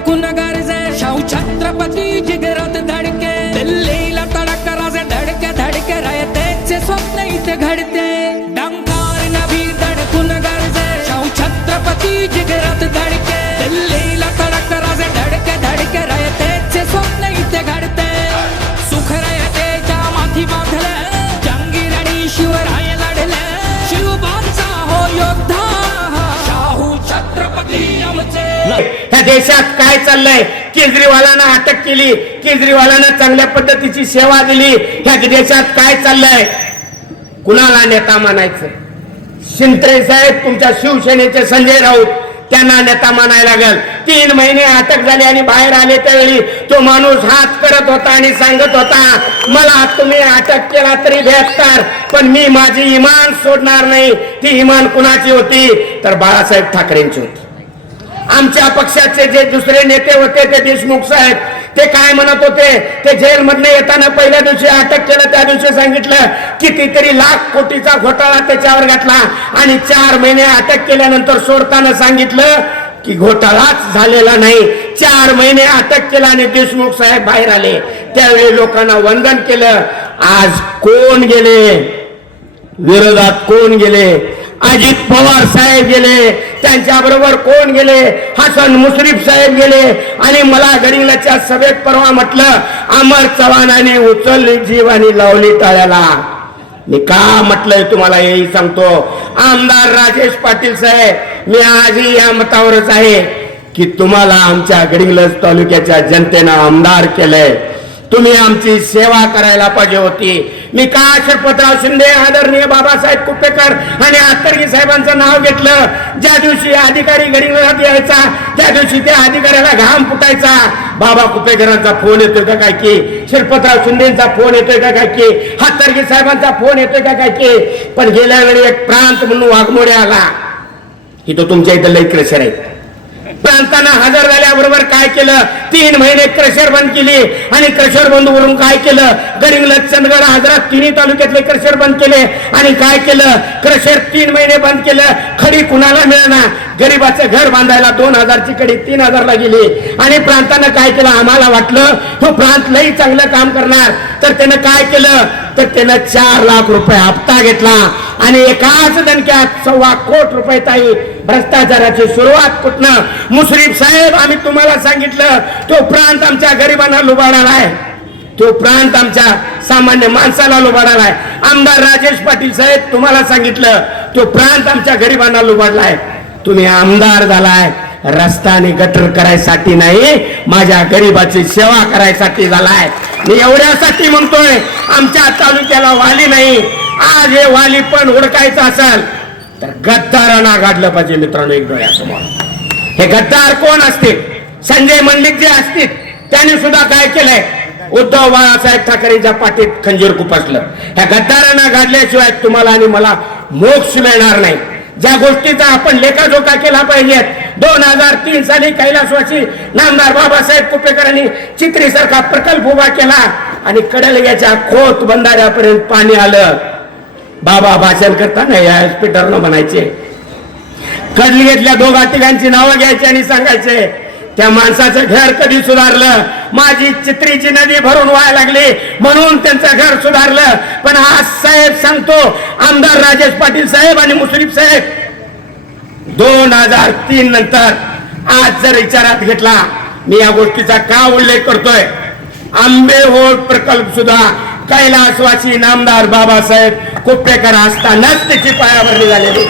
धडकून से शाहू छत्रपति जिगरत धडके। दिल्ली तडक राजे धडके धडके रहते से स्वप्न इथे घडते। डंकार नभी धडकून गरजे शाहू जिगरत जिगरात या देशात काय चाललंय? केजरीवालानं अटक केली. केजरीवालानं चांगल्या पद्धतीची सेवा दिली. ह्या देशात काय चाललंय? कुणाला नेता मानायचं शिंत्रे साहेब तुमच्या शिवसेनेचे संजय राऊत त्यांना नेता मानायला लागल. तीन महिने अटक झाली आणि बाहेर आले त्यावेळी. तो माणूस हात करत होता आणि सांगत होता मला तुम्ही अटक केला तरी बेहत्तर पण मी माझी इमान सोडणार नाही. ती इमान कुणाची होती? तर बाळासाहेब ठाकरेंची होती. आमच्या पक्षाचे जे दुसरे नेते होते ते देशमुख साहेब ते काय म्हणत होते ते जेल मधले येताना पहिल्या दिवशी अटक केलं त्या दिवशी सांगितलं कितीतरी लाख कोटीचा घोटाळा त्याच्यावर घातला आणि चार महिने अटक केल्यानंतर सोडताना सांगितलं की घोटाळाच झालेला नाही. चार महिने अटक केला आणि देशमुख साहेब बाहेर आले. त्यावेळी लोकांना वंदन केलं आज कोण गेले? विरोधात कोण गेले? अजित पवार साहेब गेले त्यांच्या बरोबर कोण गेले? हसन मुश्रीफ साहेब गेले. आणि मला गडिंगलाच्या सभेत परवा म्हटलं अमर चव्हाणाने उचलली जीवानी लावली तळ्याला मी का म्हटलंय तुम्हाला हेही सांगतो. आमदार राजेश पाटील साहेब मी आजही या मतावरच आहे की तुम्हाला आमच्या गडिंगलज तालुक्याच्या जनतेनं आमदार केलंय. तुम्ही आमची सेवा करायला पाहिजे होती. मी का शरपतराव शिंदे आदरणीय बाबासाहेब कुपेकर आणि आत्तरगी साहेबांचं नाव घेतलं? ज्या दिवशी अधिकारी घरी यायचा त्या दिवशी त्या अधिकाऱ्याला घाम फुटायचा बाबा कुपेकरांचा फोन येतोय का काय की? शिरपतराव शिंदेचा फोन येतोय का काय की? हातर्गी साहेबांचा फोन येतोय का काय की? पण गेल्या वेळी एक प्रांत म्हणून वाघमोडे आला. ही तो तुमच्या इथं लई क्रशर आहे प्रांतानं हजर झाल्याबरोबर काय केलं? तीन महिने क्रशर बंद केली. आणि क्रशर बंद वरून काय केलं? गडिंगलज चंदगड हजरात तिन्ही तालुक्यातले क्रशर बंद केले. आणि काय केलं? क्रशर तीन महिने बंद केलं. खडी कुणाला मिळणार गरीबाचं घर बांधायला दोन हजारची कडी तीन हजारला गेली. आणि प्रांतानं काय केलं? आम्हाला वाटलं तो प्रांत लई चांगलं काम करणार. तर त्यानं काय केलं? तर त्यानं चार लाख रुपये हप्ता घेतला. आणि एकाच दणक्यात सव्वा कोट रुपये ताई भ्रष्टाचाराची सुरुवात कुठनं? मुश्रीफ साहेब आम्ही तुम्हाला सांगितलं तो प्रांत आमच्या गरिबांना लुबाडाला आहे. तो प्रांत आमच्या सामान्य माणसाला लुबाडाला आहे. आमदार राजेश पाटील साहेब तुम्हाला सांगितलं तो प्रांत आमच्या गरिबांना लुबाडला आहे. तुम्ही आमदार झालाय. रस्ता आणि गटर करायसाठी नाही माझ्या गरिबाची सेवा करायसाठी झालाय. मी एवढ्यासाठी म्हणतोय आमच्या तालुक्याला वाली नाही. आज हे वाली पण उडकायचं असेल तर गद्दारांना गाडलं पाहिजे मित्रांनो एक डोळ्यासमोर. हे गद्दार कोण असतील? संजय मंडित जे असतील त्याने सुद्धा काय केलंय? उद्धव बाळासाहेब ठाकरेंच्या पाठीत खंजीर खुपसलं. ह्या गद्दारांना गाडल्याशिवाय तुम्हाला आणि मला मोक्ष मिळणार नाही. ज्या गोष्टीचा आपण लेखाजोखा केला पाहिजे दोन हजार तीन साली कैलासवासी नामदार बाबासाहेब कुपेकरांनी चित्री सारखा प्रकल्प उभा केला आणि कडलग्याच्या खोत बंधाऱ्यापर्यंत पाणी आलं. बाबा भाषण करताना या हॉस्पिटलनं म्हणायचे कडलगेतल्या दोघा तिघांची नावं घ्यायची आणि सांगायचे त्या माणसाचं घर कधी सुधारलं? माझी चित्रीची नदी भरून व्हायला लागली म्हणून त्यांचं घर सुधारलं. पण आज साहेब सांगतो आमदार राजेश पाटील साहेब आणि मुश्रीफ साहेब दोन हजार तीन नंतर आज जर विचारात घेतला मी या गोष्टीचा का उल्लेख करतोय? आंबेहोळ प्रकल्प सुद्धा कैलासवासी नामदार बाबासाहेब कुप्पेकर असतानाच त्याची पायाभरणी झालेली.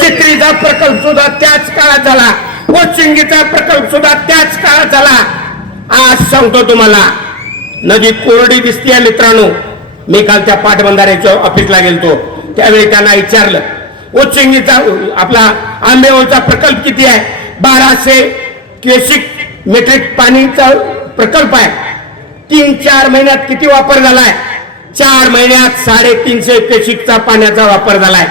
चित्रीचा प्रकल्प सुद्धा त्याच काळात झाला. पोचिंगीचा प्रकल्प सुद्धा त्याच काळात झाला. आज सांगतो तुम्हाला नदी कोरडी दिसतीये मित्रांनो. मी काल त्या पाटबंधाऱ्याच्या ऑफिसला गेलतो. त्यावेळी त्यांना विचारलं उच्चिंगीचा आपला आंबेओळचा प्रकल्प किती आहे? बाराशे क्युसिक मेट्रिक पाणीचा प्रकल्प आहे. तीन चार महिन्यात किती वापर झालाय? चार महिन्यात साडेतीनशे क्युसिकचा पाण्याचा वापर झालाय.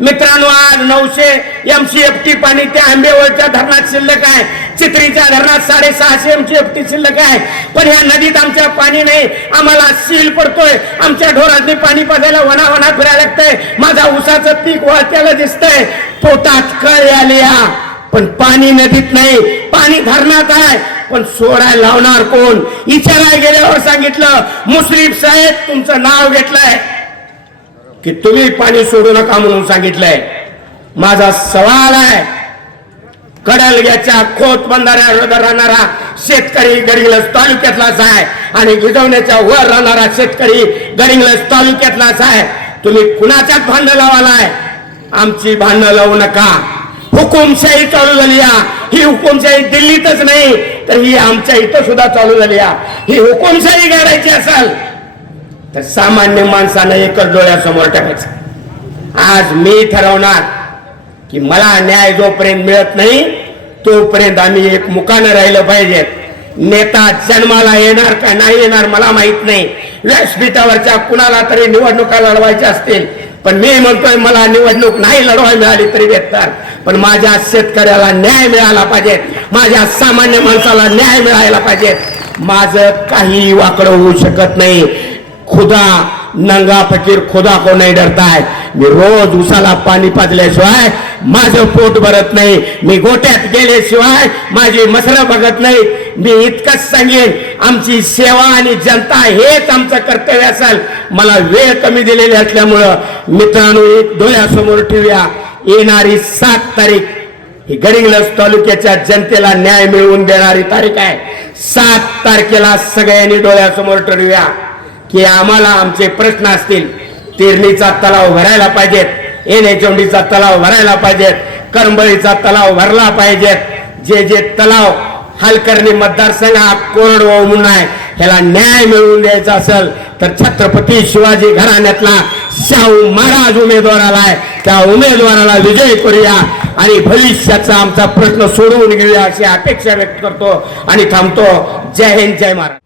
मित्रांनो आज नऊशे एमसीएफ टी पाणी त्या आंबेवळच्या धरणात शिल्लक आहे. चित्रीच्या धरणात साडेसहाशे एमसीएफ टी शिल्लक आहे. पण ह्या नदीत आमच्या पाणी नाही. आम्हाला सील पडतोय. आमच्या ढोरांनी पाणी पाजायला वना वना फिरायला लागतंय. माझा उसाचं पीक वाळत्याला दिसतंय. पोटात कळ आली पण पाणी नदीत नाही. पाणी धरणात आहे. पण सोडायला लावणार कोण? इचाराय गेल्यावर सांगितलं मुस्लिम साहेब तुमचं नाव घेतलंय. की तुम्ही पाणी सोडू नका म्हणून सांगितलंय. माझा सवाल आहे कडलग्याच्या खोत बंधाऱ्यावर राहणारा शेतकरी गडिंगलज तालुक्यातलाच आहे आणि गिजवण्याच्या वर राहणारा शेतकरी गडिंगलज तालुक्यातलाच आहे. तुम्ही कुणाच्याच भांडण लावालाय? आमची भांडणं लावू नका. हुकुमशाही चालू झाली ही हुकुमशाही दिल्लीतच नाही तर ही आमच्या इथं सुद्धा चालू झाली ही. हुकुमशाही गाडायची असाल तर सामान्य माणसानं एकच डोळ्यासमोर टाकायचं. आज मी ठरवणार की मला न्याय जोपर्यंत मिळत नाही तोपर्यंत आम्ही एक मुकानं राहिलं पाहिजे. नेता जन्माला येणार का नाही येणार मला माहीत नाही. व्यासपीठावरच्या कुणाला तरी निवडणुका लढवायच्या असतील पण मी म्हणतोय मला निवडणूक नाही लढवाय मिळाली तरी बेहतर पण माझ्या शेतकऱ्याला न्याय मिळाला पाहिजे. माझ्या सामान्य माणसाला न्याय मिळायला पाहिजे. माझं काही वाकडं होऊ शकत नाही. खुदा नंगा फकीर खुदा को नाही डरताय. मी रोज उसाला पाणी पाजल्याशिवाय माझं पोट भरत नाही. मी गोट्यात गेल्याशिवाय माझी मसरं बघत नाही. मी इतकंच सांगेन आमची सेवा आणि जनता हेच आमचं कर्तव्य असेल. मला वेळ कमी दिलेली असल्यामुळं मित्रांनो एक डोळ्यासमोर ठेवूया. येणारी सात तारीख ही गडिंगलज तालुक्याच्या जनतेला न्याय मिळवून देणारी तारीख आहे. सात तारखेला सगळ्यांनी डोळ्यासमोर ठरवूया की आम्हाला आमचे प्रश्न असतील. तिरणीचा तलाव भरायला पाहिजेत येणेचोंडीचा तलाव भरायला पाहिजेत करंबळीचा तलाव भरला पाहिजेत. जे जे तलाव हलकर्णी मतदारसंघ हा कोरडवाहू म्हणून आहे. ह्याला न्याय मिळवून द्यायचा असेल तर छत्रपती शिवाजी घराण्यातला शाहू महाराज उमेदवार आलाय त्या उमेदवाराला विजय करूया आणि भविष्याचा आमचा प्रश्न सोडवून घेऊया अशी अपेक्षा व्यक्त करतो आणि थांबतो. जय हिंद जय महाराज